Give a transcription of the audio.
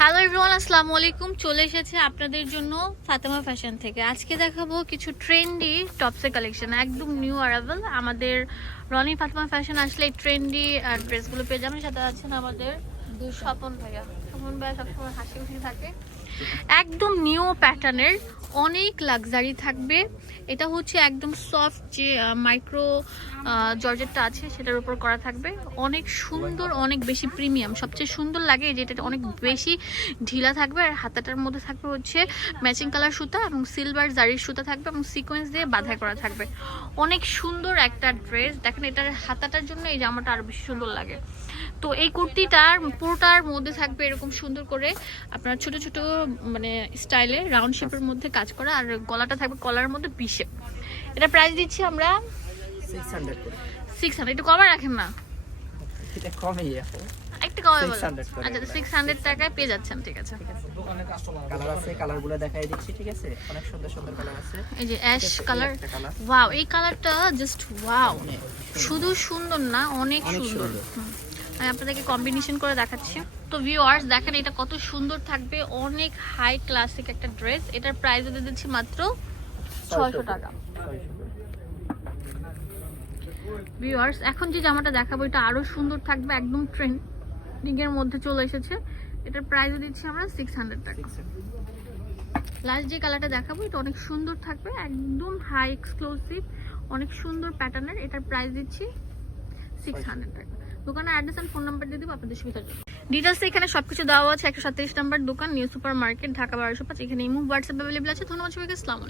Hello everyone আসসালামু আলাইকুম। চলে এসেছে আপনাদের জন্য ফাতেমা ফ্যাশন থেকে। আজকে দেখাবো কিছু ট্রেন্ডি টপসের কালেকশন একদম নিউ অ্যারাইভেল আমাদের রনি ফাতেমা ফ্যাশন আসলে এই ট্রেন্ডি আর ড্রেসগুলো পেয়ে যাবেন। সাথে আছেন আমাদের স্বপন ভাইয়া। স্বপন ভাইয়া সবসময় হাসি খুশি থাকে। একদম নিউ প্যাটার্নের অনেক লাক্সারি থাকবে। এটা হচ্ছে একদম সফট যে মাইক্রো জর্জেটটা আছে, সেটার উপর করা থাকবে। অনেক সুন্দর, অনেক বেশি প্রিমিয়াম সবচেয়ে সুন্দর লাগে যে এটা অনেক বেশি ঢিলা থাকবে আর হাতাটার মধ্যে থাকবে হচ্ছে ম্যাচিং কালার সুতা এবং সিলভার জারির সুতা থাকবে এবং সিকোয়েন্স দিয়ে বাধাই করা থাকবে। অনেক সুন্দর একটা ড্রেস দেখেন এটার হাতাটার জন্য এই জামাটা আরও বেশি সুন্দর লাগে। তো এই কুর্তিটার পুরোটার মধ্যে থাকবে এরকম সুন্দর করে আপনার ছোট ছোট মানে স্টাইলে রাউন্ড শেপের মধ্যে কাজ করা আর গলাটা থাকবে কলার মধ্যে বিশে এটা প্রাইস দিচ্ছি আমরা সিক্স হান্ড্রেড একটু কমে রাখেন না? এটা কমেই এখন একটু কমে বলেন। 600 আচ্ছা সিক্স হান্ড্রেড টাকায় পেয়ে যাচ্ছেন ঠিক আছে। কালার আছে। কালার দেখাই দিচ্ছি ঠিক আছে? অনেক সুন্দর সুন্দর কালার আছে। এই যে অ্যাশ কালার ওয়াও এই কালারটা জাস্ট ওয়াও শুধু সুন্দর না অনেক সুন্দর। আমি আপনাদেরকে কম্বিনেশন করে দেখাচ্ছি। তো ভিউয়ার্স দেখেন এটা কত সুন্দর থাকবে। অনেক হাই ক্লাসিক একটা ড্রেস এটার প্রাইস দিয়ে দিচ্ছি মাত্র ছয়শো টাকা। ভিউয়ার্স এখন যে জামাটা দেখাবো এটা আরও সুন্দর থাকবে একদম ট্রেন্ডিং এর মধ্যে চলে এসেছে। এটার প্রাইস দিচ্ছি আমরা সিক্স হান্ড্রেড টাকা। লাস্ট যে কালারটা দেখাবো এটা অনেক সুন্দর থাকবে একদম হাই এক্সক্লুসিভ অনেক সুন্দর প্যাটার্নের এটার প্রাইস দিচ্ছি দোকানের অ্যাড্রেস ফোন নাম্বার দিয়ে এখানে সবকিছু দেওয়া আছে, একশো দোকান, নিউ সুপার মার্কেট ঢাকা বারোশো পাঁচ, এখানে ইমু হোয়াটসঅ্যাপ অ্যাভেলেবল আছে। ধন্যবাদ সবাইকে, আসসালামু